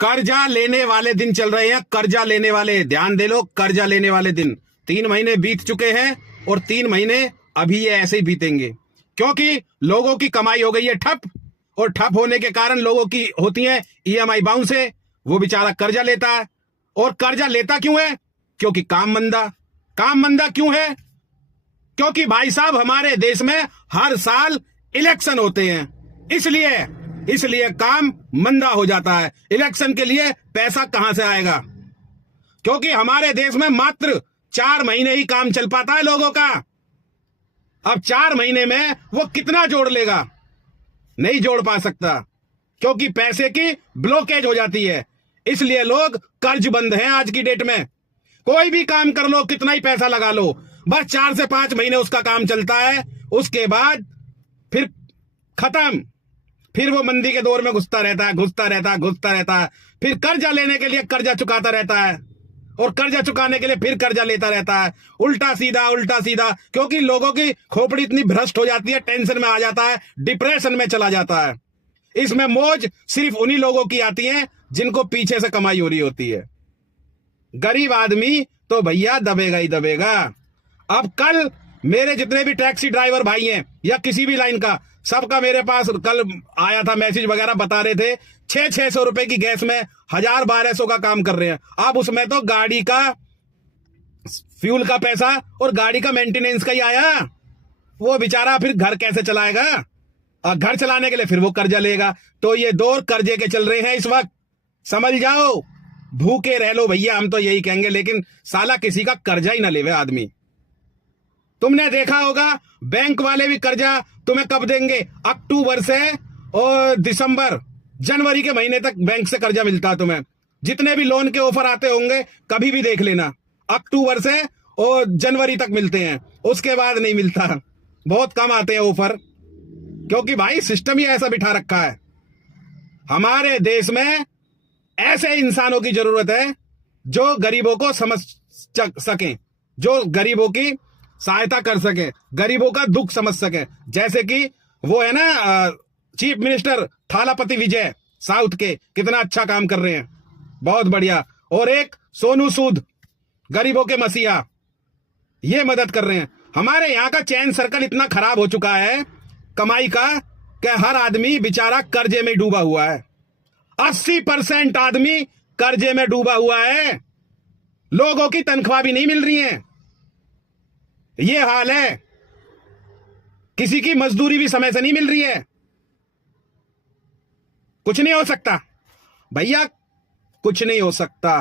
कर्जा लेने वाले दिन चल रहे हैं, कर्जा लेने वाले, ध्यान दे लो, कर्जा लेने वाले दिन। 3 महीने बीत चुके हैं और 3 महीने अभी ये ऐसे ही बीतेंगे, क्योंकि लोगों की कमाई हो गई है ठप, और ठप होने के कारण लोगों की होती है ईएमआई बाउंस है, वो बेचारा कर्जा लेता है। और कर्जा लेता क्यों है? क्योंकि काम मंदा। काम मंदा क्यों है? क्योंकि भाई साहब हमारे देश में हर साल इलेक्शन होते हैं, इसलिए काम मंदा हो जाता है। इलेक्शन के लिए पैसा कहां से आएगा? क्योंकि हमारे देश में मात्र 4 महीने ही काम चल पाता है लोगों का। अब 4 महीने में वो कितना जोड़ लेगा? नहीं जोड़ पा सकता, क्योंकि पैसे की ब्लॉकेज हो जाती है। इसलिए लोग कर्ज बंद हैं आज की डेट में। कोई भी काम कर लो, कितना ही पैसा लगा लो, बस 4 से 5 महीने उसका काम चलता है, उसके बाद फिर खत्म। फिर वो मंदी के दौर में घुसता रहता है, फिर कर्जा लेने के लिए कर्जा चुकाता रहता है, और कर्जा चुकाने के लिए फिर कर्जा लेता रहता है, उल्टा सीधा, क्योंकि लोगों की खोपड़ी इतनी भ्रष्ट हो जाती है, टेंशन में आ जाता है, डिप्रेशन में चला जाता है। इसमें मौज सिर्फ उन्हीं लोगों की आती है जिनको पीछे से कमाई हो रही होती है। गरीब आदमी तो भैया दबेगा ही दबेगा। अब कल मेरे जितने भी टैक्सी ड्राइवर भाई हैं या किसी भी लाइन का, सबका मेरे पास कल आया था मैसेज वगैरह, बता रहे थे 600 रुपए की गैस में 1000-1200 का काम कर रहे हैं। अब उसमें तो गाड़ी का फ्यूल का पैसा और गाड़ी का मेंटेनेंस का ही आया। वो बेचारा फिर घर कैसे चलाएगा? और घर चलाने के लिए फिर वो कर्जा लेगा। तो ये दौर कर्जे के चल रहे हैं इस वक्त, समझ जाओ। भूखे रह लो भैया, हम तो यही कहेंगे, लेकिन साला किसी का कर्जा ही ना लेवे आदमी। तुमने देखा होगा बैंक वाले भी कर्जा तुम्हें कब देंगे? अक्टूबर से और दिसंबर, जनवरी के महीने तक बैंक से कर्जा मिलता है तुम्हें। जितने भी लोन के ऑफर आते होंगे कभी भी देख लेना, अक्टूबर से और जनवरी तक मिलते हैं, उसके बाद नहीं मिलता। बहुत कम आते हैं ऑफर, क्योंकि भाई सिस्टम ही ऐसा बिठा रखा है। हमारे देश में ऐसे इंसानों की जरूरत है जो गरीबों को समझ सकें, जो गरीबों की सहायता कर सके, गरीबों का दुख समझ सके। जैसे कि वो है ना चीफ मिनिस्टर थालापति विजय, साउथ के, कितना अच्छा काम कर रहे हैं, बहुत बढ़िया। और एक सोनू सूद, गरीबों के मसीहा, ये मदद कर रहे हैं। हमारे यहाँ का चैन सर्कल इतना खराब हो चुका है कमाई का कि हर आदमी बेचारा कर्जे में डूबा हुआ है। 80% आदमी कर्जे में डूबा हुआ है। लोगों की तनख्वाह भी नहीं मिल रही है, ये हाल है। किसी की मजदूरी भी समय से नहीं मिल रही है। कुछ नहीं हो सकता भैया, कुछ नहीं हो सकता।